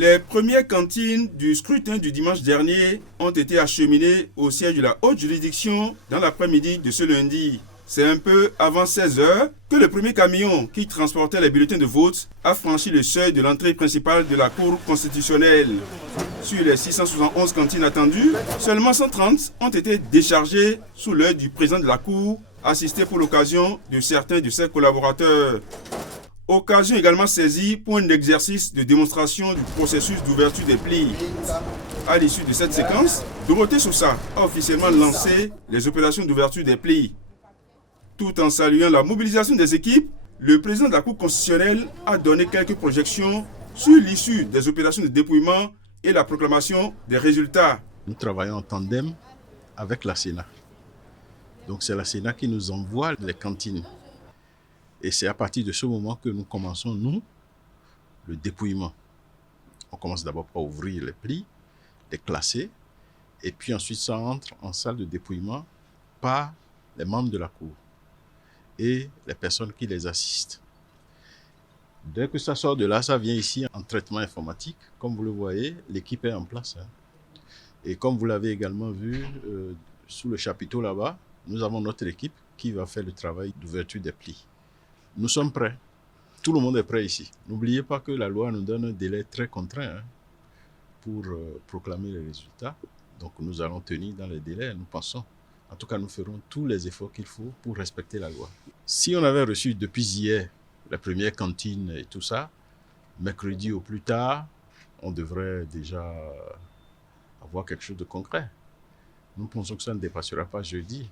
Les premières cantines du scrutin du dimanche dernier ont été acheminées au siège de la haute juridiction dans l'après-midi de ce lundi. C'est un peu avant 16h que le premier camion qui transportait les bulletins de vote a franchi le seuil de l'entrée principale de la Cour constitutionnelle. Sur les 671 cantines attendues, seulement 130 ont été déchargées sous l'œil du président de la Cour, assisté pour l'occasion de certains de ses collaborateurs. Occasion également saisie pour un exercice de démonstration du processus d'ouverture des plis. À l'issue de cette séquence, Dorothée Sousa a officiellement lancé les opérations d'ouverture des plis. Tout en saluant la mobilisation des équipes, le président de la Cour constitutionnelle a donné quelques projections sur l'issue des opérations de dépouillement et la proclamation des résultats. Nous travaillons en tandem avec la Sénat. Donc c'est la Sénat qui nous envoie les cantines. Et c'est à partir de ce moment que nous commençons, nous, le dépouillement. On commence d'abord par ouvrir les plis, les classer, et puis ensuite ça entre en salle de dépouillement par les membres de la Cour et les personnes qui les assistent. Dès que ça sort de là, ça vient ici en traitement informatique. Comme vous le voyez, l'équipe est en place. Et comme vous l'avez également vu sous le chapiteau là-bas, nous avons notre équipe qui va faire le travail d'ouverture des plis. Nous sommes prêts. Tout le monde est prêt ici. N'oubliez pas que la loi nous donne un délai très contraint pour proclamer les résultats. Donc nous allons tenir dans les délais, nous pensons. En tout cas, nous ferons tous les efforts qu'il faut pour respecter la loi. Si on avait reçu depuis hier la première cantine et tout ça, mercredi au plus tard, on devrait déjà avoir quelque chose de concret. Nous pensons que ça ne dépassera pas jeudi.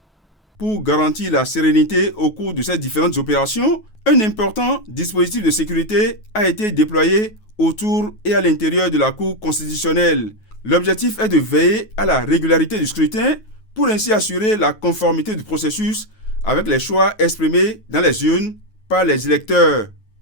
Pour garantir la sérénité au cours de ces différentes opérations, un important dispositif de sécurité a été déployé autour et à l'intérieur de la Cour constitutionnelle. L'objectif est de veiller à la régularité du scrutin pour ainsi assurer la conformité du processus avec les choix exprimés dans les urnes par les électeurs.